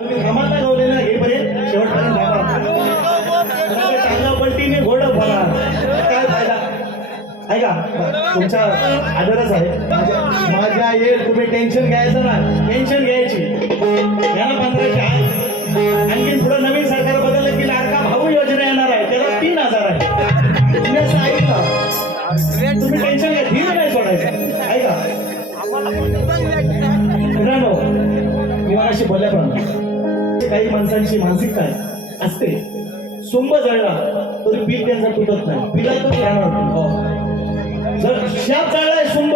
तुम्ही थांबाता गवलेला हे पर्यंत शेवटपर्यंत थांबा चांगला पलटीने घोड बोला. काय फायदा? ऐका तुमचा आदरच आहे. माझ्या- येईल तुम्ही टेन्शन घ्यायचं ना. टेन्शन घ्यायची. याला पंधराशे आहे. आणखी पुढे नवीन सरकार बदललं की लाडका भाऊ योजना येणार आहे. त्याला तीन हजार आहे. तुम्ही असं ऐका. तुम्ही टेन्शन घ्या. धीर नाही सोडायचं. ऐका. मित्रांनो मी मगाशी बोलल्याप्रमाणे काही माणसांची मानसिकता आहे असते. सोंब जळला तरी पीक त्यांचा तुटत नाही. पिलातच राहणार हो. जर शाप जळलाय सोंब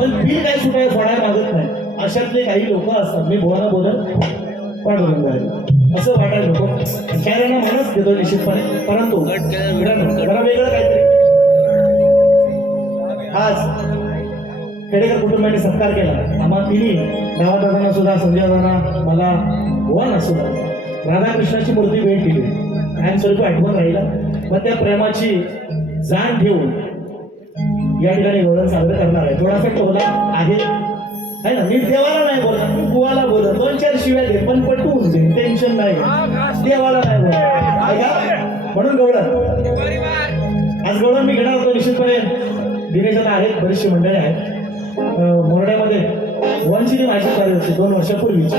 पण पीक काही सुटाय सोडायला मागत नाही. अशातले काही लोक असतात. मी बोला बोलत आहे. असं वाटायला नको. चेहऱ्यांना म्हणच देतो निश्चितपणे. परंतु जरा वेगळं काहीतरी. आज खेडेकर कुटुंबाने सत्कार केला. आम्हा तिन्ही दादांना सुद्धा संजय दादा मला भुवाना सुद्धा राधाकृष्णाची मूर्ती भेट दिली. कायमस्वरूपी आठवण राहिला. पण त्या प्रेमाची जाण ठेवून या ठिकाणी गौरव साजरं करणार आहे. थोडासा टोला आहे. है ना? मी देवाला नाही बोलत मी बुवाला बोलत. दोन चार शिव्या दे पण पटवून दे टेन्शन नाही. देवाला नाही बोलत. ऐका म्हणून गौरव. आज गौरव मी घेणार होतो निश्चितपणे. दिनेशाला आहेत बरीचशी मंडळी आहेत. मोरड्यामध्ये वंचिनी माझी कार्य होती दोन वर्षापूर्वीची.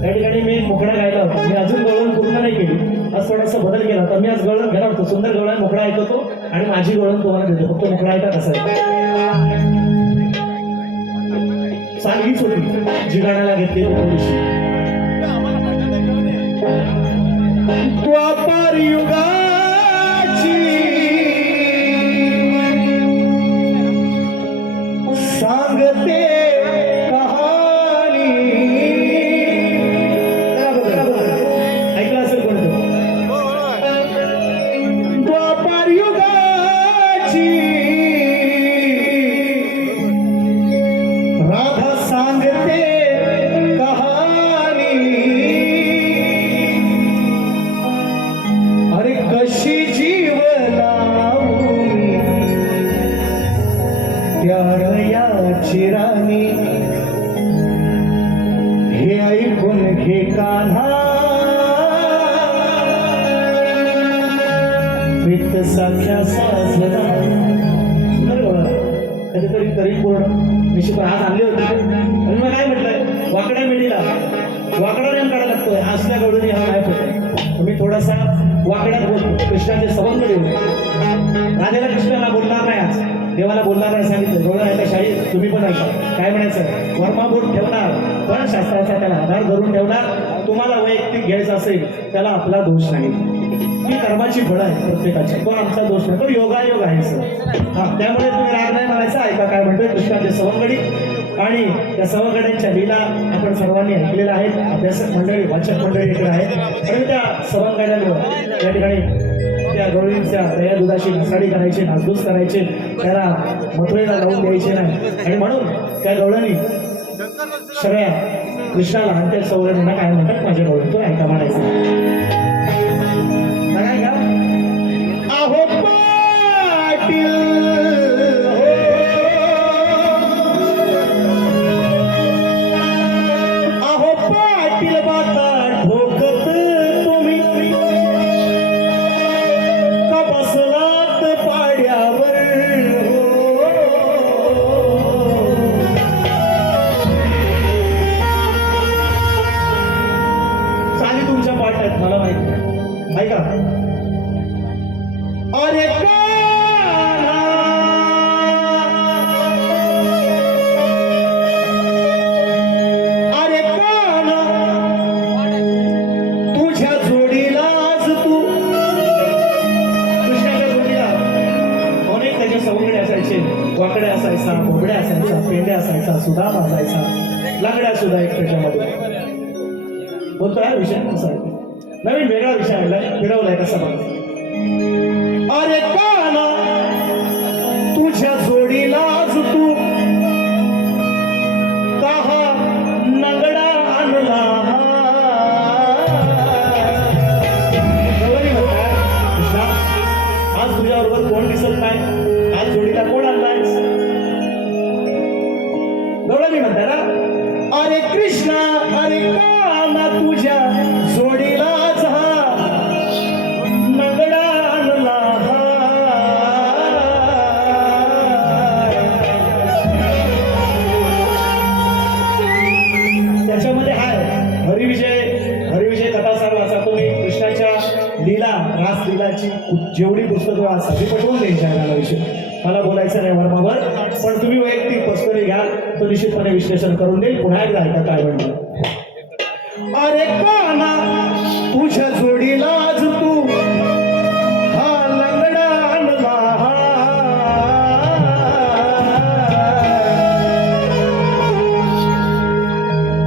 त्या ठिकाणी मी एक मोकळा गायला होता. मी अजून गवळण पूर्ण नाही केली. आज थोडासा बदल केला तर मी आज गवळण घेणार होतो. सुंदर गवळण मोकळा ऐकतो आणि माझी गवळण तुम्हाला देतो. फक्त मोकळा ऐका कसा चांगलीच होती. जी गाण्याला घेतली होती थोडीशी. द्वापार युगाची तरी कोण? पूर्ण निश्चित आज आणले होते. आणि मग काय म्हटलंय वाकड्या मेढीला. वाकडा नेम काढायला लागतोय. असल्या गडून हा नाही होतो मी थोडासा वाकड्यात बोलतो. कृष्णाचे संबंध देऊ राधेला कृष्णाला बोलणार नाही आज. देवाला बोलणार नाही सांगितलं. गवळण ऐका शाही? तुम्ही पण ऐका. काय म्हणायचं? वर्मा ठेवणार पण शास्त्राचा त्याला आधार धरून ठेवणार. तुम्हाला वैयक्तिक घ्यायचं असेल त्याला आपला दोष नाही. ही कर्माची फळ आहे प्रत्येकाची. पण आमचा दोष नाही. तो योगायोग आहे सर. हा त्यामुळे तुम्ही राग नाही म्हणायचा ऐका काय म्हणतोय? कृष्णाचे सवंगडी. आणि त्या सवंगड्यांच्या लीला आपण सर्वांनी ऐकलेल्या आहेत. अभ्यासक मंडळी वाचक मंडळी इकडे आहेत. आणि त्या सवंगड्यांवर या ठिकाणी त्या गौरींच्या दया दुधाची घसाडी करायची नासधूस करायचे. त्याला मथुरेला लावून द्यायचे नाही. आणि म्हणून त्या गवळणी सगळ्या कृष्णाला आणि त्या सवंगड्यांना काय म्हणतात? माझ्या गवळी तो ऐका म्हणायचं सुद्धा असायचा लंगड्या सुद्धा एक त्याच्यामध्ये. बोलतो हा विषय? कसा आहे? नवीन वेगळा विषय आणलाय. फिरवलाय कसा बघा. अरे काना तुझ्या जोडीला आज तू कहा नगडा आणला आज तुझ्याबरोबर कोण दिसत नाही? आज जोडीला कोण गोसाई म्हणतात अरे कृष्णा अरे काम तुझ्या हा त्याच्यामध्ये हाय हरिविजय हरिविजय कथा सांग असा तुम्ही कृष्णाच्या लीला रास लीलाची जेवढी पुस्तकं आज सगळी पटवून द्यायच्या विषय. मला बोलायचं नाही वरमावर पण तुम्ही वैयक्तिक पुस्तके घ्या. तो निश्चितपणे विश्लेषण करून देईल. पुन्हा एकदा ऐका काय म्हणलं. अरे काना तुझ्या जोडीला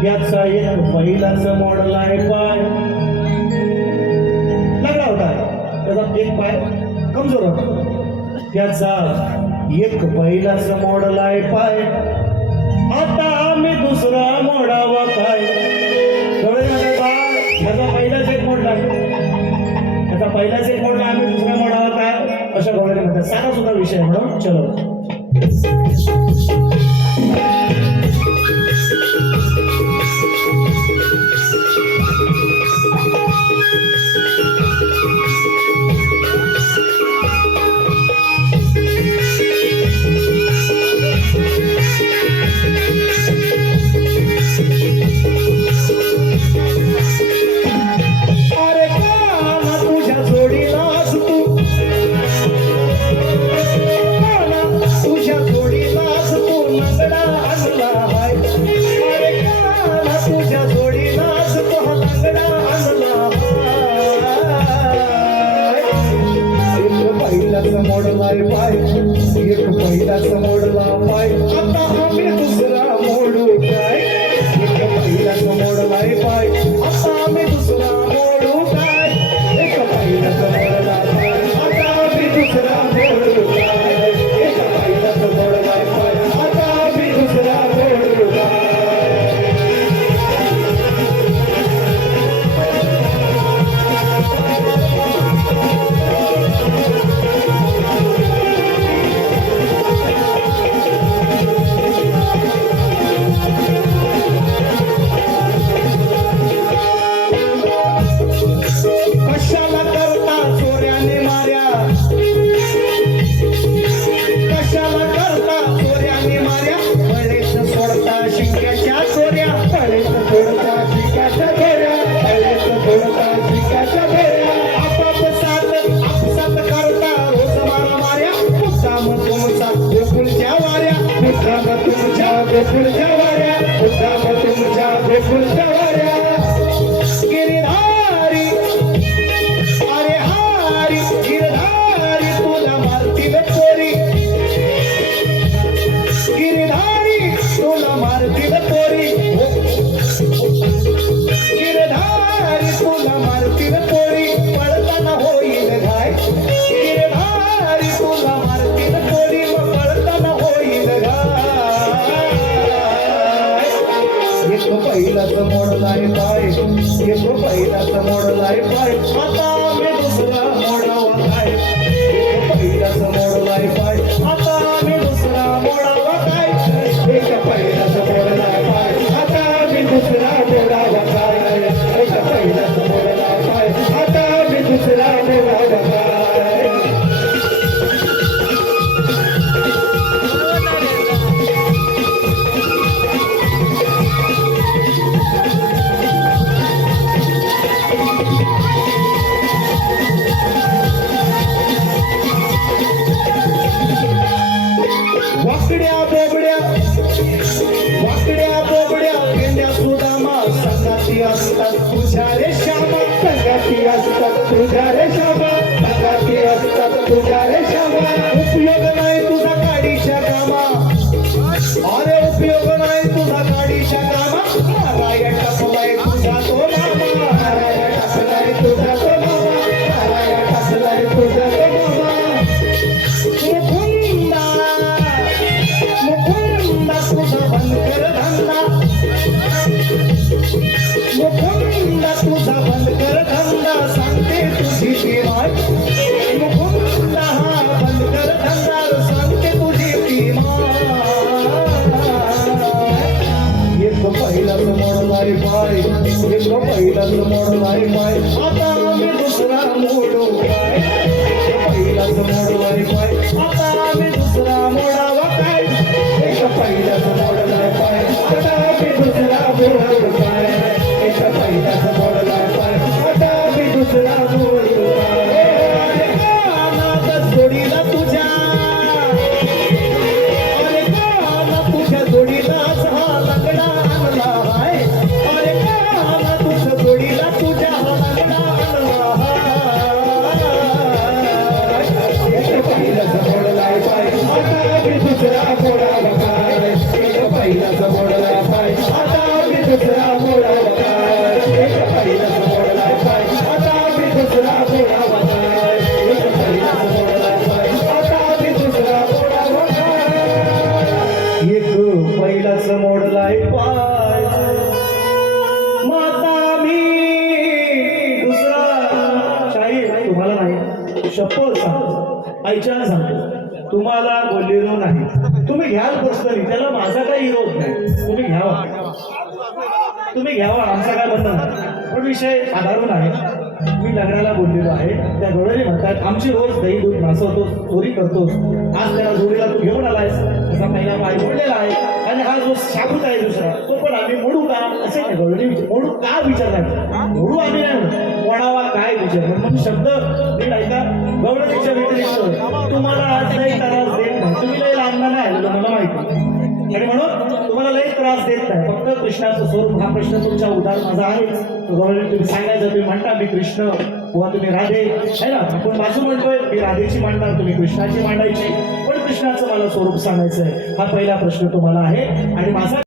याचा एक पहिलाच मॉडल आहे पाय. लागला होता. त्याचा एक पाय कमजोर होता. त्याचा एक पहिलाच मॉडल आहे पाय. करावं काय? त्याचा पहिलाच एक मोड लागतो त्याचा पहिलाच एक दुसऱ्या काय? अशा प्रकारे म्हणतात साधा सुद्धा विषय म्हणून चलो. Yeah. तुम्ही घ्यावा आमचा काय बंधन नाही. पण विषय साधारण आहे. मी लग्नाला बोललेलो आहे. त्या गवळणी म्हणतात आमची रोज दही दूध नाचवतो चोरी करतोस. आज त्याला जोडीला तू घेऊन आलायस. असा पहिला पाय बोललेला आहे. आणि हा जो शाबूत आहे दुसरा तो पण आम्ही मोडू का? असे त्या गवळणी विचार मोडू का? विचारणार मोडू आम्ही नाही म्हणत. काय विचार? म्हणून शब्द मी ऐका. गवळणीच्या व्यतिरिक्त त्रास फक्त कृष्णाचं स्वरूप हा प्रश्न तुमच्या उदार माझा आहे. तुम्ही सांगायचं तुम्ही म्हणता मी कृष्ण किंवा तुम्ही राधे. आहे ना? आपण माझं म्हणतोय मी राधेची मांडणार तुम्ही कृष्णाची मांडायची. पण कृष्णाचं मला स्वरूप सांगायचं आहे हा पहिला प्रश्न तुम्हाला आहे. आणि माझा